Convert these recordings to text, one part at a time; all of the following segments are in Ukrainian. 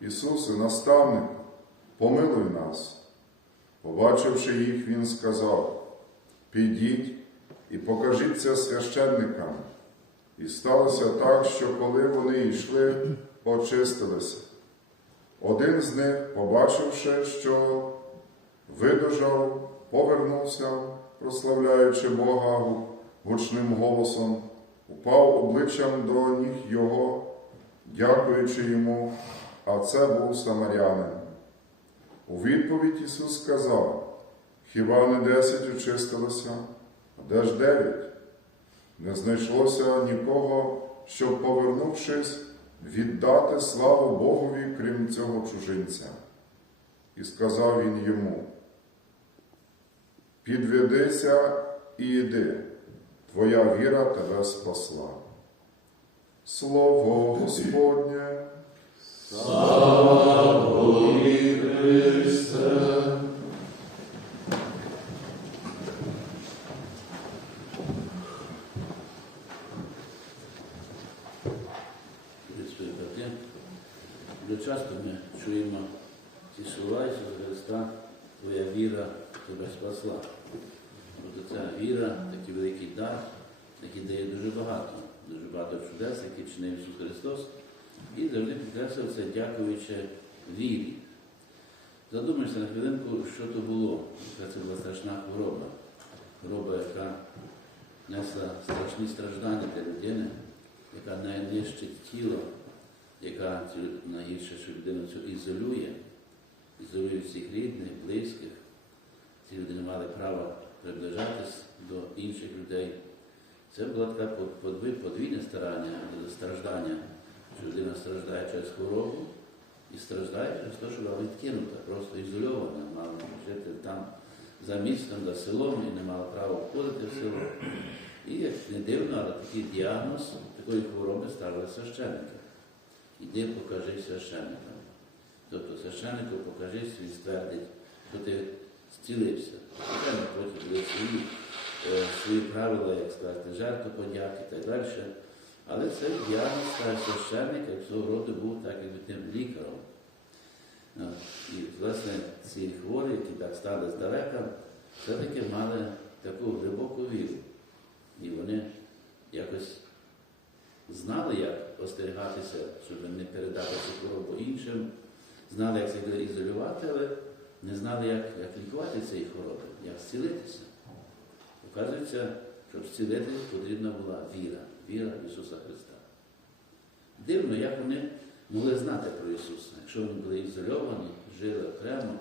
Ісусе, наставнику, помилуй нас. Побачивши їх, Він сказав, підіть і покажіться священникам. І сталося так, що коли вони йшли, очистилися. Один з них, побачивши, що видужав, повернувся, прославляючи Бога гучним голосом, упав обличчям до ніг його, дякуючи йому, а це був самарянин. У відповідь Ісус сказав: Хіба не десять очистилося, а де ж дев'ять? Не знайшлося нікого, щоб, повернувшись, віддати славу Богові, крім цього чужинця. І сказав він йому: Підведися і йди, твоя віра тебе спасла. Слово Господнє. Часто ми чуємо слова Ісуса Христа, Твоя віра тебе спасла. От ця віра, такий великий дар, який дає дуже багато, дуже багато чудес, які чинив Ісус Христос, і завжди підкреслив це, дякуючи вірі. Задумайся на хвилинку, що то було, яка це була страшна хвороба. Хвороба, яка несла страшні страждання для людини, яка найнищить тіло, яка найгірше, що людину цю ізолює, ізолює всіх рідних, близьких. Ці люди не мали права приближатись до інших людей. Це була така подвійне старання, страждання, людина страждає через хворобу і страждає через те, що була відкинута, просто ізольована, мала жити там за містом, за селом і не мала права входити в село. І як не дивно, але такий діагноз такої хвороби ставили священники. Іди покажи священникам. Тобто священнику покажи свій ствердить, що ти зцілився. Потім були свої, е, свої правила, як сказати, жертву подяки і так далі. Але це став священник, свого роду був так, якби тим лікарем. От. І, власне, ці хворі, які так стали здалека, все-таки мали таку глибоку віру. І вони якось знали, як остерігатися, щоб не передати цю хворобу іншим, знали, як себе ізолювати, але не знали, як, як лікувати цієї хвороби, як зцілитися. Оказується, щоб зцілити, потрібна була віра, віра в Ісуса Христа. Дивно, як вони могли знати про Ісуса, якщо вони були ізольовані, жили окремо,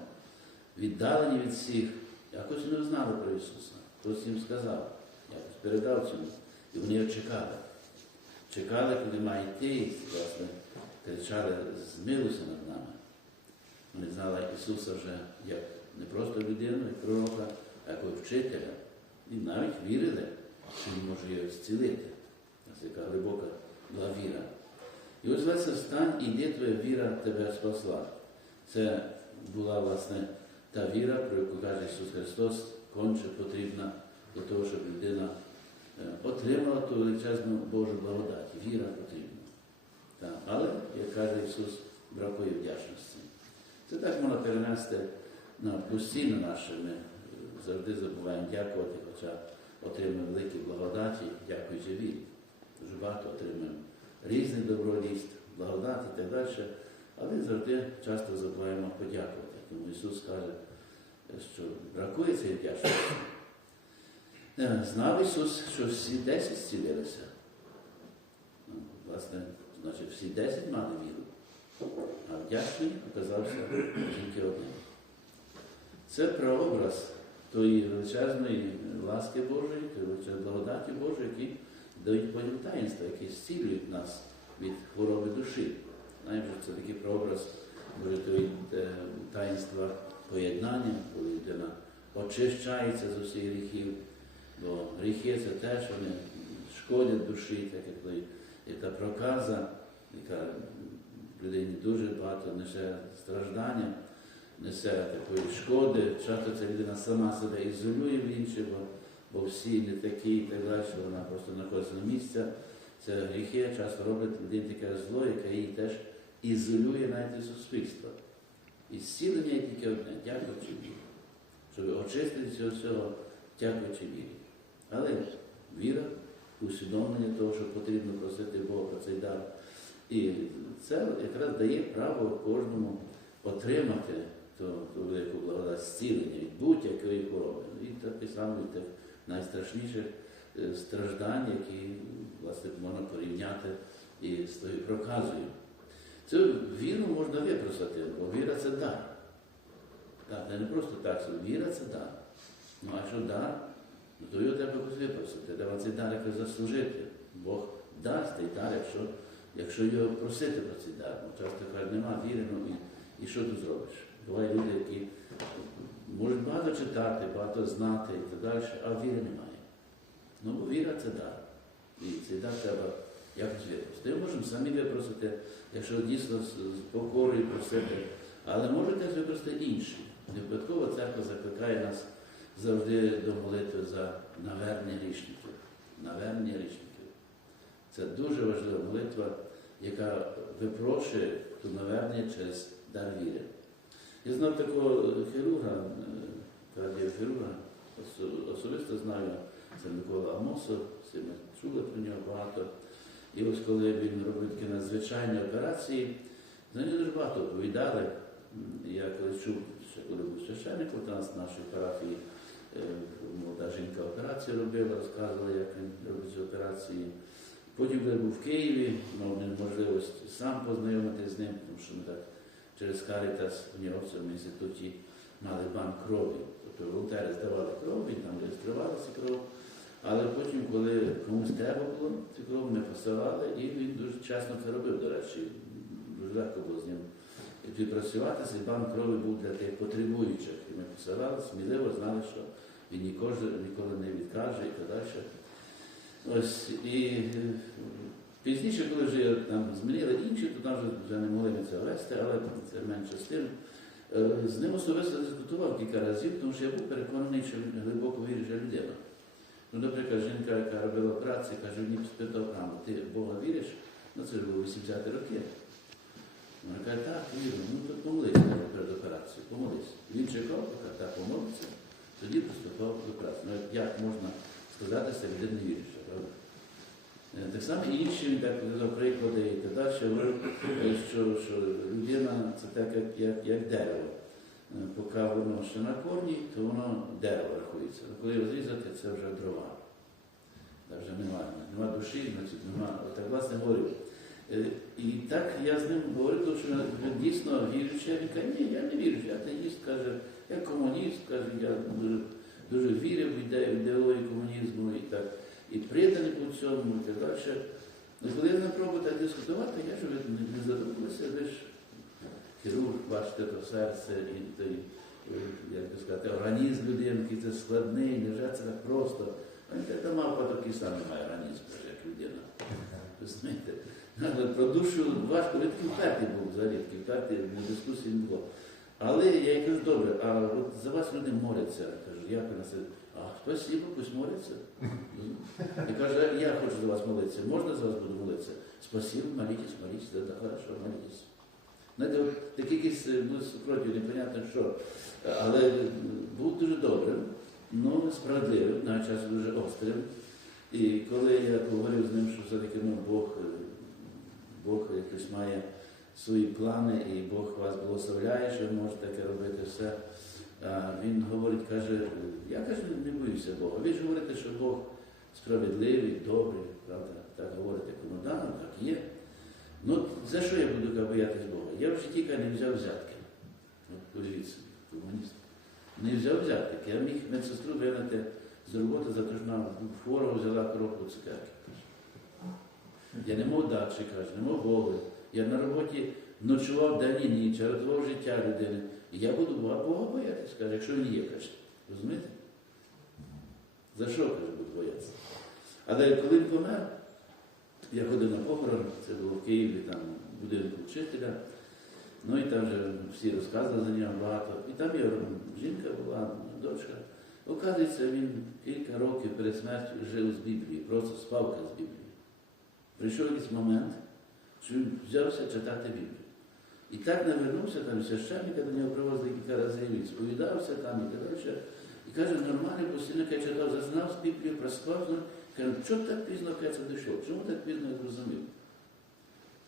віддалені від всіх, якось не знали про Ісуса. Хтось їм сказав, якось передав цьому. І вони його чекали. Чекали, коли має йти, власне, кричали, змилуйся над нами. Вони знали Ісуса вже як не просто людину, як пророка, а як вчителя. І навіть вірили, що він може його зцілити. Ось яка глибока була віра. І ось власне встань і йди, твоя віра тебе спасла. Це була власне та віра, про яку каже Ісус Христос, конче потрібна для того, щоб людина е, отримала ту величезну Божу благодать. Віра потрібна. Так. Але, як каже Ісус, бракує вдячності. Це так можна перенести на постійно наше. Ми е, завжди забуваємо дякувати, хоча отримуємо великі благодаті, дякуючи вірі. Дуже багато отримуємо різних добродійств, благодат і так далі, але завжди часто забуваємо подякувати. Тому Ісус каже, що бракує цієї вдячності. Е, Знав Ісус, що всі десять зцілилися. Ну, Власне, значить, всі десять мали віру, а вдячний оказався тільки один. Це прообраз тої величезної ласки Божої, тої благодаті Божої, які дають Божі таїнства, які зцілюють нас від хвороби душі. Знаємо, що це такий прообраз може тої е, таїнства поєднання, коли людина очищається з усіх гріхів, бо гріхи це теж вони шкодять душі, так як той, є та проказа, яка людині дуже багато несе страждання, несе такої шкоди. Часто ця людина сама себе ізолює в інших, бо, всі не такі і так далі, що вона просто знаходиться на місця. Це гріхи часто роблять людині таке зло, яке її теж ізолює навіть від суспільства. І зцілення є тільки одне, дякуючи вірі. Щоб очистити цього всього, дякуючи вірі. Але віра, усвідомлення того, що потрібно просити Бога цей дар. І це якраз дає право кожному отримати ту, велику благодать зцілення від будь-якої хвороби. І так само від тих найстрашніших е, страждань, які власне можна порівняти і з тою проказою. Цю віру можна випросити, бо віра це дар. Так, це не просто так, що віра це дар. Ну а що дар, ну то його треба якось випросити, треба цей дар якось заслужити. Бог дасть цей дар, якщо, якщо його просити про цей дар. Ну, часто кажуть, нема віри, ну і, і що ти зробиш? Бувають люди, які можуть багато читати, багато знати і так далі, а віри немає. Ну, бо віра це дар. І цей дар треба якось випросити. Ми можемо самі випросити, якщо дійсно з, покорою просити, але можете випросити інші. Не випадково церква закликає нас завжди до молитви за навернення грішників. Навернення грішників. Це дуже важлива молитва, яка випрошує ту навернення через дар віри. Я знав такого хірурга, е, кардіохірурга, особисто знаю, це Микола Амосов, всі ми чули про нього багато. І ось коли він робив такі надзвичайні операції, за нього дуже багато оповідали. Я колись чув, ще коли був священником, у нас в нашій парафії е, молода жінка операцію робила, розказувала, як він робить ці операції. Потім, коли був в Києві, мав можливість сам познайомитися з ним, тому що ми так через Карітас в нього в цьому інституті мали банк крові. Тобто волонтери здавали кров, він там реєстрували цю кров. Але потім, коли комусь треба було цю кров, ми посилали, і він дуже чесно це робив, до речі. Дуже легко було з ним співпрацювати. Цей банк крові був для тих потребуючих. І ми посилали, сміливо знали, що він ніколи, ніколи не відкаже і так далі. Ось, і пізніше, коли вже там змінили інші, то там вже, вже не могли ми це вести, але це менше з тим. Е, З ним особисто дискутував кілька разів, тому що я був переконаний, що він глибоко віруюча людина. Ну, наприклад, жінка, яка робила операцію, каже, він спитав Анну, ти в Бога віриш? Ну це ж було 80 роки. Вона каже, так, вірю, ну то помолись перед операцією, помолись. Він чекав, поки так помолиться, тоді приступав до операції. Ну, як можна сказати, що людина не віруюча, правда? Е, Так само і інші казав приклади і так далі, що, що людина це так, як, як, як дерево. Е, Поки воно ще на корні, то воно дерево рахується. А коли його зрізати, це вже дрова. Та вже немає. Нема душі, значить нема. Так власне говорив. Е, І так я з ним говорив, тому що він дійсно віруючий. Він каже, ні, я не віруючий, я атеїст, каже, я комуніст, каже, я дуже, дуже вірив в ідею, ідеологію комунізму і так, і приданий по цьому, і так далі. Ну, коли я не пробую так дискутувати, я ж не, не задумалися, ви ж хірург, бачите, то серце і той, е, як би сказати, організм людини, який це складний, невже це так просто. Та мавпа такий самий має організм, як людина. Знаєте, але про душу важко, він такий впертий був взагалі, такий впертий, на дискусії не було. Але я кажу, добре, а от за вас люди моляться. Кажу, як ви на це? А спасибо, пусть моляться. Я кажу, «А я хочу за вас молитися. Можна за вас буду молитися? Спасибо, молитесь, молитесь, да, да, хорошо, молитесь. Знаєте, такий якийсь е, ну, супротив, непонятно що. Але був дуже добрим, ну справедливим, навіть часом дуже острим. І коли я поговорив з ним, що все-таки ну, Бог, е, Бог якось має свої плани, і Бог вас благословляє, що ви можете таке робити все, він говорить, каже, я каже, не боюся Бога. Ви ж говорите, що Бог справедливий, добрий, правда? Так говорите, да, ну, так є. Ну, за що я буду каже, боятись Бога? Я в житті не взяв взятки. От подивіться, комуніст. Не взяв взятки. Я міг медсестру вигнати з роботи за те, що вона хвора взяла коробку цукерки. Я не мав дачі, каже, не мав Бога. Я на роботі ночував день і ніч, рятував життя людини. Я буду Бога боятись, каже, якщо він є, каже. Розумієте? За що, каже, буду боятися? Але коли він помер, я ходив на похорон, це було в Києві, там будинку вчителя. Ну і там вже всі розказували за нього багато. І там його жінка була, дочка. Оказується, він кілька років перед смертю жив з Біблії, просто спавка з Біблії. Прийшов якийсь момент, що він взявся читати Біблію. І так навернувся, там священника до нього привозили кілька разів, він сповідався там і так далі. І каже, нормально, постійно я читав, зазнав з Біблію, проспав, ну, каже, чому так пізно каже, це дійшло? Чому так пізно я зрозумів?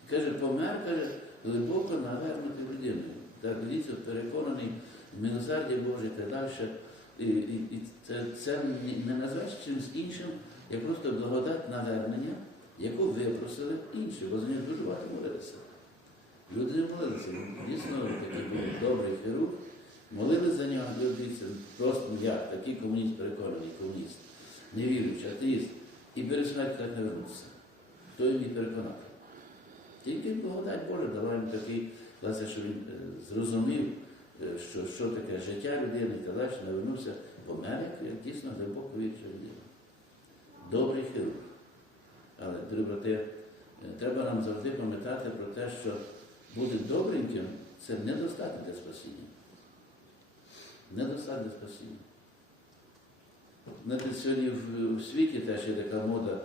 Каже, помер, каже, глибоко навернутий людиною. Так, дивіться, переконаний в милосерді Боже і так далі. І, і, і це, це не- назвеш чимось іншим, як просто благодать навернення, яку випросили інші, бо за них дуже багато молилися. Люди не молилися. Дійсно, такий був добрий хірург. Молились за нього, дивіться, просто як, такий комуніст, переконаний комуніст, невіруючий, атеїст. І смертю так не вернувся. Хто їм міг переконати? Тільки благодать Божа дала йому такий, власне, що він е, зрозумів, е, що, що таке життя людини і так далі, навернувся, помер, як- як дійсно глибоко віруюча людина. Добрий хірург. Але, дорогі брати, е, треба нам завжди пам'ятати про те, що бути добреньким це недостатньо для спасіння. Недостатньо для спасіння. Знаєте, сьогодні в, світі теж є така мода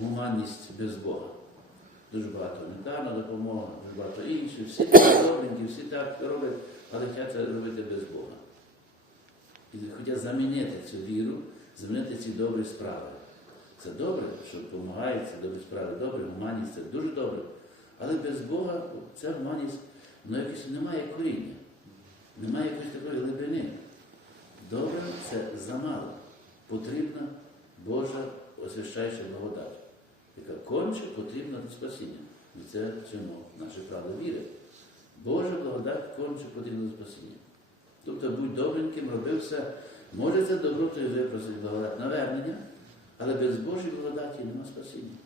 гуманність без Бога. Дуже багато гуманітарна допомога, дуже багато інших. Всі так добренькі, всі так роблять, але хочуть це робити без Бога. І хочуть замінити цю віру, замінити ці добрі справи. Це добре, що допомагають, це добрі справи, добре, гуманність це дуже добре. Але без Бога ця гуманність ну, якось немає коріння, немає якоїсь такої глибини. Добре це замало. Потрібна Божа освящаюча благодать, яка конче потрібна до спасіння. І це чому наше право віри. Божа благодать конче потрібна до спасіння. Тобто будь добреньким, роби все. Може це добротою випросити благодать навернення, але без Божої благодаті нема спасіння.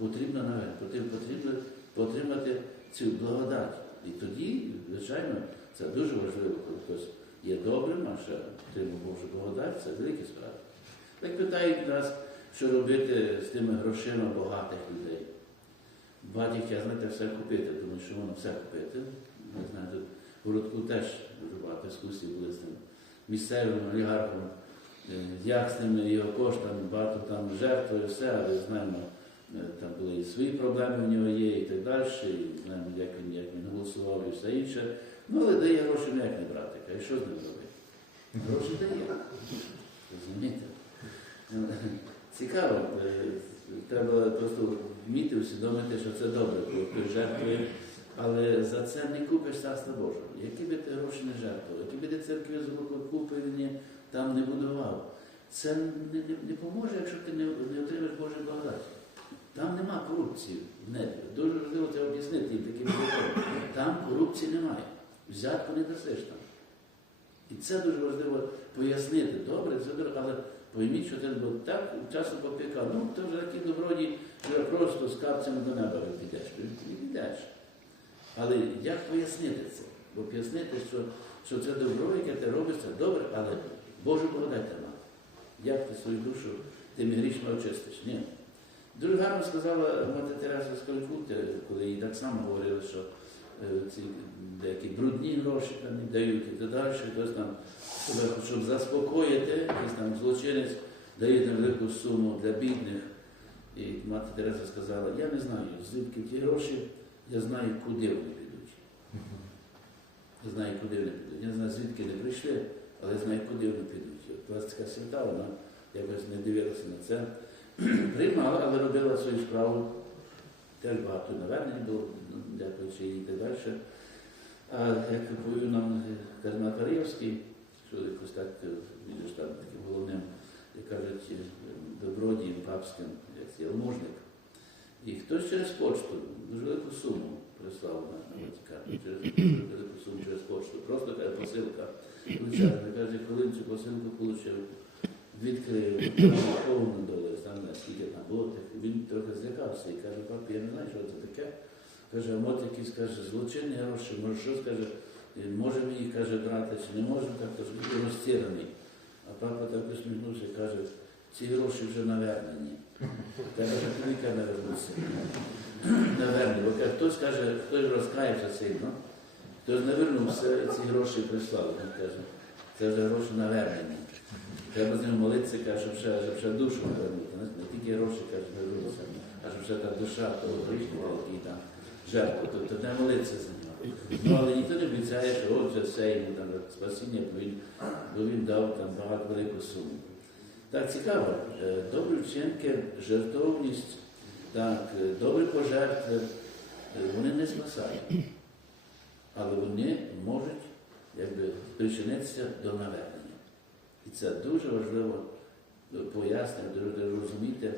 Потрібно навернення, потрібно, потрібно потримати цю благодать. І тоді, звичайно, це дуже важливо, коли хтось є добрим, а ще отримав Божу благодать, це великі справи. Так питають нас, що робити з тими грошима багатих людей. Багаті хотять, знаєте, все купити, тому що воно все купити. Не знаю, тут в городку теж дуже багато дискусій були з тим місцевим олігархом, е, як з ними його коштами, багато там жертв і все, але знаємо, там були і свої проблеми в нього є, і так далі, і знаємо, як він, як він голосував і все інше. Ну, але дає гроші ніяк не брати. Каже, що з ним робити? Гроші дає. Розумієте? Ну, Цікаво. е, Треба просто вміти усвідомити, що це добре, коли хтось жертвує, але за це не купиш царство Божого. Які би ти гроші не жертвував, які би ти церкви купив, там не будував. Це не, не, не поможе, якщо ти не, не отримаєш Божої благодаті. Там нема корупції в небі. Дуже важливо це об'яснити їм таким законом. Там корупції немає. Взятку не дасиш там. І це дуже важливо пояснити. Добре, це добре, але пойміть, що ти так часом попікав. Ну, ти вже такі добродій, що просто з капцями до неба підеш. І підеш. Але як пояснити це? Бо пояснити, що, що це добро, яке ти робиш, це добре, але Божу благодать треба. Як ти свою душу тими грішми очистиш? Ні. Дуже гарно сказала мати Тереза з Калькутти, коли їй так само говорили, що е, ці деякі брудні гроші там не дають і так далі, хтось там, щоб, заспокоїти, якийсь там злочинець дає велику суму для бідних. І мати Тереза сказала, я не знаю, звідки ті гроші, я знаю, куди вони підуть. Я знаю, куди вони підуть. Я не знаю, звідки вони прийшли, але я знаю, куди вони підуть. І пластика свята, вона якось не дивилася на це. Приймала, але робила свою справу. Теж багато навернень було, дякуючи їй і так далі. А як повів нам Карнат Аріївський, що якось так він ж там таким головним, як кажуть, е, добродієм папським, як це. І хтось через почту дуже велику суму прислав на, Ватикан, через велику суму через почту. Просто каже, посилка. Каже, коли цю посилку отримав, відкрив повну доларів, там не скільки там було, так він трохи злякався і каже, папі, я не знаю, що це таке. Каже, а мот якийсь каже, злочинні гроші, може що скаже, можемо їх каже, брати чи не можемо, так каже, він розтіраний. А папа так усміхнувся і каже, ці гроші вже навернені. Треба віка не вернуться. Навернені. Бо каже, хтось каже, хтось розкаявся сильно, хтось не вернувся і ці гроші прислав. Він каже, це вже гроші навернені. Треба з ним молитися, каже, щоб ще, щоб ще душу навернути. Не, тільки гроші, каже, вернуться, а щоб ще та душа того грішника, який там жертву, тобто треба молитися за нього. Ну, але ніхто не обіцяє, що от вже все йому там спасіння, бо він, бо він дав там багато велику суму. Так, цікаво. Е, Добрі вчинки, жертовність, так, е, добрі пожертви, е, вони не спасають, але вони можуть якби, причинитися до навернення. І це дуже важливо е, пояснити, дуже розуміти,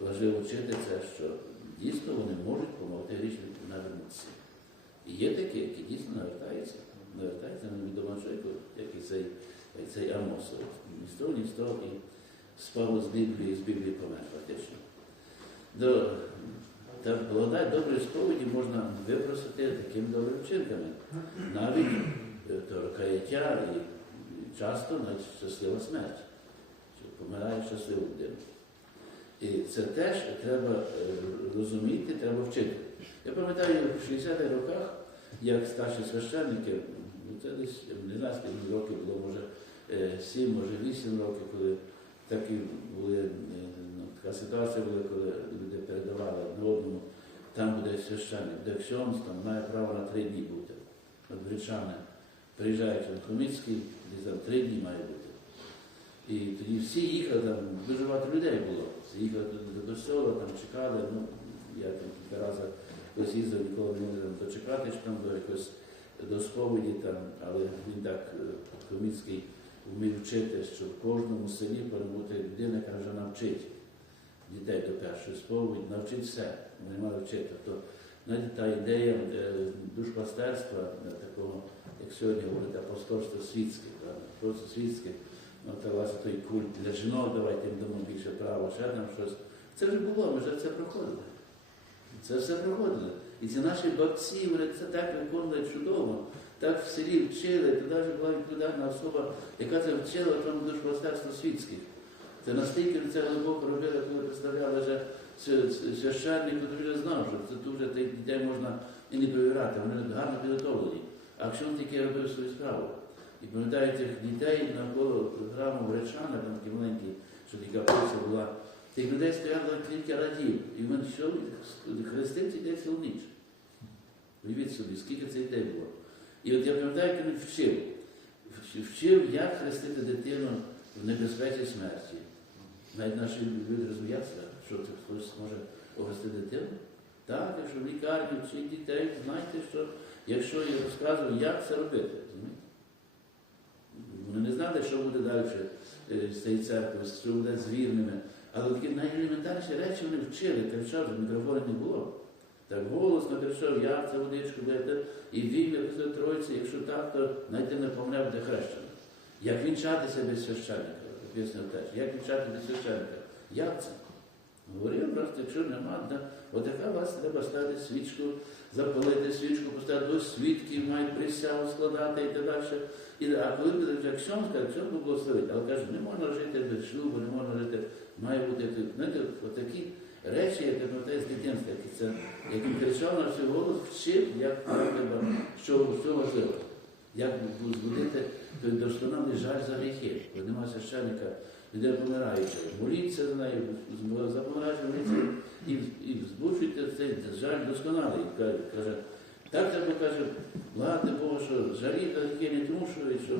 важливо вчитися, що дійсно вони можуть допомогти грішнику навернутися. І є такі, які дійсно навертаються, навертаються на відомо чоловіку, як і цей, як цей Амос. Ні того, ні того і спав з Біблії, з Біблії помер фактично. До, та благодать доброї сповіді можна випросити такими добрими вчинками. Навіть е, то каяття і часто навіть щаслива смерть. Що помирає щаслива людина. І це теж треба е, розуміти, треба вчити. Я пам'ятаю в 60-х роках, як старші священники, ну це десь не знаю, скільки років було, може 7, може 8 років, коли такі були, е, ну, така ситуація була, коли люди передавали одне одному, там буде священник, де ксьонс, там має право на три дні бути. От гречани приїжджають в Хоміцький, десь там три дні має бути. І тоді всі їхали, там дуже багато людей було. Всі їхали до костьола, там чекали, ну, я там кілька разів хтось їздив, ніколи не там дочекати, що там до якось до сповіді, там, але він так е, вмів вчити, що в кожному селі бути людина, яка вже навчить дітей до першої сповіді, навчить все, вони мають вчити. Тобто, навіть та ідея е, душпастерства, е, такого, як сьогодні говорить, апостольство світське, просто світське, ну, та власне той культ для жінок, давайте їм дамо більше права, ще там щось. Це вже було, ми вже це проходили. Це все проходили. І ці наші бабці, вони це так виконували чудово, так в селі вчили, туди ж була відповідальна особа, яка це вчила тому душпастерство світських. Це настільки це глибоко робили, коли представляли вже священник, то вже знав, що це вже тих дітей можна і не перевіряти, вони гарно підготовлені. А якщо він тільки робив свою справу. І пам'ятаю тих дітей навколо храму Гречана, там такі маленькі, що така польця була, тих людей стояло кілька радів. І він що хрестив дітей цілу ніч. Уявіть собі, скільки цих дітей було. І от я пам'ятаю, як він вчив. Вчив, як хрестити дитину в небезпеці смерті. Навіть наші люди розуміються, що це хтось може охрестити дитину. Так, якщо в лікарні вчить дітей, знайте, що якщо я розказую, як це робити. розумієте? Вони не знали, що буде далі е, з цієї церкви, що буде з вірними. Але такі найелементарніші речі вони вчили, кричав, що мікрофону не було. Так голосно кричав, я це водичку дайте, і вільне після Тройці, якщо так, то навіть не помре буде хрещено. Як вінчатися без священника, пояснив теж, як вінчати без священника? Як це? Говорив просто, якщо нема, да, отака вас треба ставити свічку, запалити свічку, поставити до свідків, мають присягу складати і так далі. І, а коли буде вже ксьон, каже, ксьон благословить. Але каже, не можна жити без шлюбу, не можна жити, має бути знаєте, отакі речі, як я пам'ятаю з дитинства, які це, яким кричав на всю голос, вчив, як треба, що, що важливо. Як збудити той досконалий жаль за гріхи, коли немає священника, людина помираюча. Моліться за нею, за помираючим моліться і, і збучуйте цей жаль досконалий. Каже, так треба каже, ладно Бога, що жалі та не тому, що, що,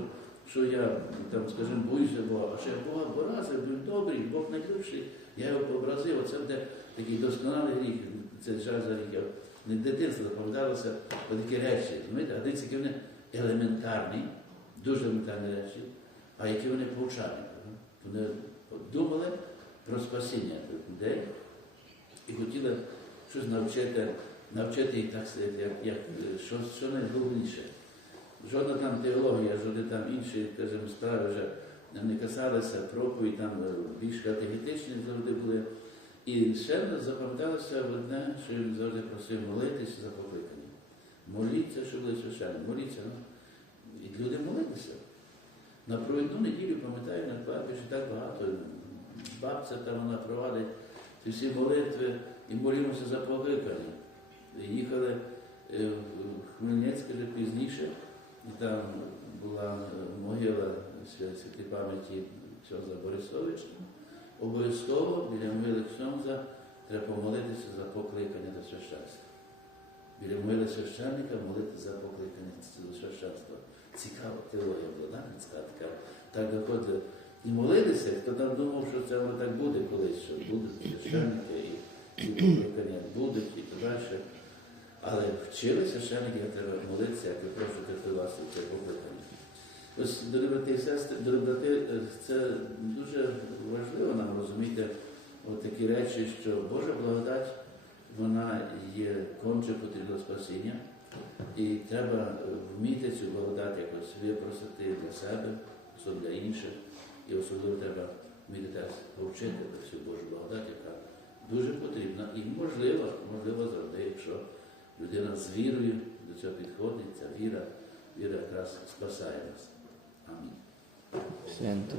що я там, скажімо, боюся Бога, а що я Бога поразив, він добрий, Бог найлюбший, я його пообразив, оце буде такий досконалий гріх, це жаль за гріхи. Не дитинство запам'яталося такі речі, розумієте, а дивіться, які вони елементарні, дуже елементарні речі, а які вони повчали. Вони думали про спасіння людей і хотіли щось навчити, навчити їх так сказати, як, як, що, що найголовніше. Жодна там теологія, жодні там інші, скажімо, справи вже не касалися проповідь, там е, більш категетичні завжди були. І ще запам'яталося одне, що він завжди просив молитися за покликання. Моліться, що були священні. Моліться. Ну. І люди молилися. На провідну неділю, пам'ятаю, на кладбищі так багато. Бабця там вона провадить всі молитви і молимося за покликання. Їхали е, в Хмельницьке вже пізніше, і там була е, могила святої пам'яті Ксьонза Борисовича. Обов'язково біля могили Ксьонза треба помолитися за покликання до священства. Біля могили священника молити за покликання до священства. Цікава теорія була, да? така. Так виходить. І молитися, хто там думав, що це так буде колись, що будуть священники і, покликання будуть і так далі. Але вчили священники, треба молитися, як ви прошу вас це покликання. Ось, дорогі брати і сестри, дорогі брати, це дуже важливо нам розуміти от такі речі, що Божа благодать, вона є конче потрібна спасіння, і треба е, вміти цю благодать якось випросити для себе, особливо для інших, і особливо треба вміти теж повчити цю Божу благодать, яка дуже потрібна і можлива, можливо завжди, якщо людина з вірою до цього підходить, ця віра, віра якраз спасає нас. Амінь. Свято.